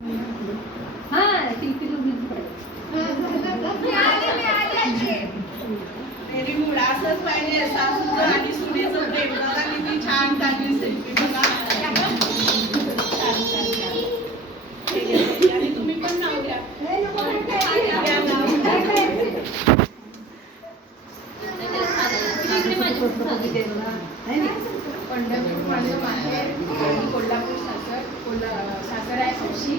Very good. असंच पाहिजे सासूचं आणि सुनेचं प्रेम. बघा किती छान काढली सेल्फी. बघा आणि तुम्ही पण नाव घ्या. पंढरपूर माझं माहेर आणि कोल्हापूर सासर आहे सशी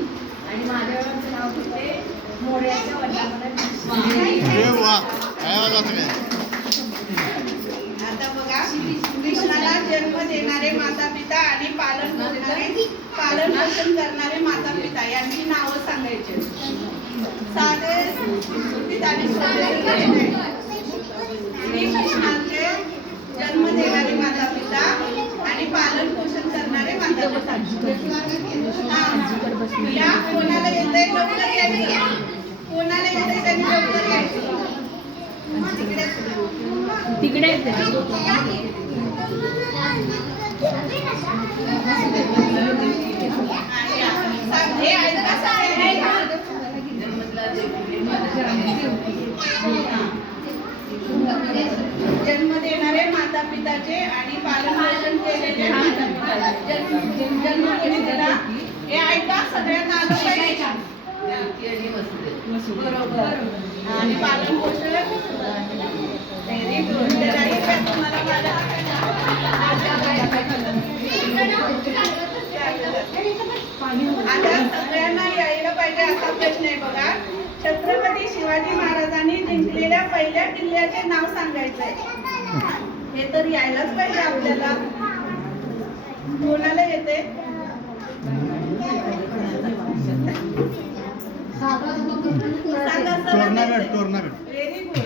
आणि महादेवाचं नाव घेते मोर्याच्या आता बघा, कृष्णाला जन्म देणारे माता पिता आणि पालन पोषण करणारे माता पिता यांची नावं सांगायची. साधे सुटसुटीत आणि श्रीकृष्णाचे जन्म देणारे माता पिता आणि पालन पोषण करणारे माता पिता. या कोणाला येतंय लवकर यायचं. कोणाला येतंय त्यांनी लवकर यायचं. तिकडे जन्म देणारे माता पिताचे आणि पालन पोषण केलेले माता पिताचे. जन्म कोणी दिला हे ऐका, सगळ्यांना आलं पाहिजे. बरोबर. आणि पालन पोषण व्हेरी गुड. तुम्हाला माझ्या आता सगळ्यांना यायला पाहिजे असा प्रश्न आहे. बघा, छत्रपती शिवाजी महाराजांनी जिंकलेल्या पहिल्या किल्ल्याचे नाव सांगायचंय. हे तर यायलाच पाहिजे आपल्याला. कोणाला येते? Very good.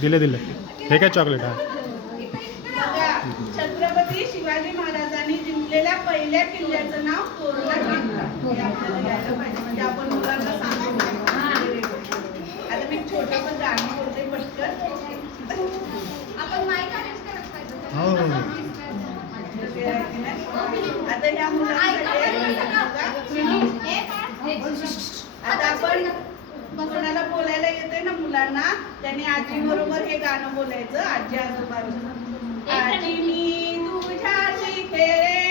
दिले हे काय चॉकलेट आहे. छत्रपती शिवाजी महाराजांनी जिंकलेल्या पहिल्या किल्ल्याचं नाव तोरणा किल्ला. हे आपल्याला यायला पाहिजे, म्हणजे आपण मुलांना सांगू. आता मी छोटं पण गाणं बोलते पटकन. आपण माईक अरेंज करत पाहिजे. आता या मुलांसाठी आता आपण कोणाला बोलायला येते ना मुलांना, त्यांनी आजी बरोबर हे गाणं बोलायचं. आजी आजोबा. आजी मी तुझ्याशी खेळे